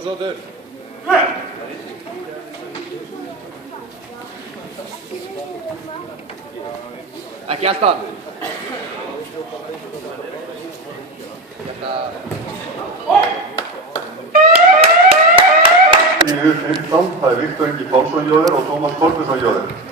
Guðmundsdóttir. Ekki alltaf. Í U15, það er Viktor Ingi Pálsson Jóður og Tómas Kolbjörnsson Jóður.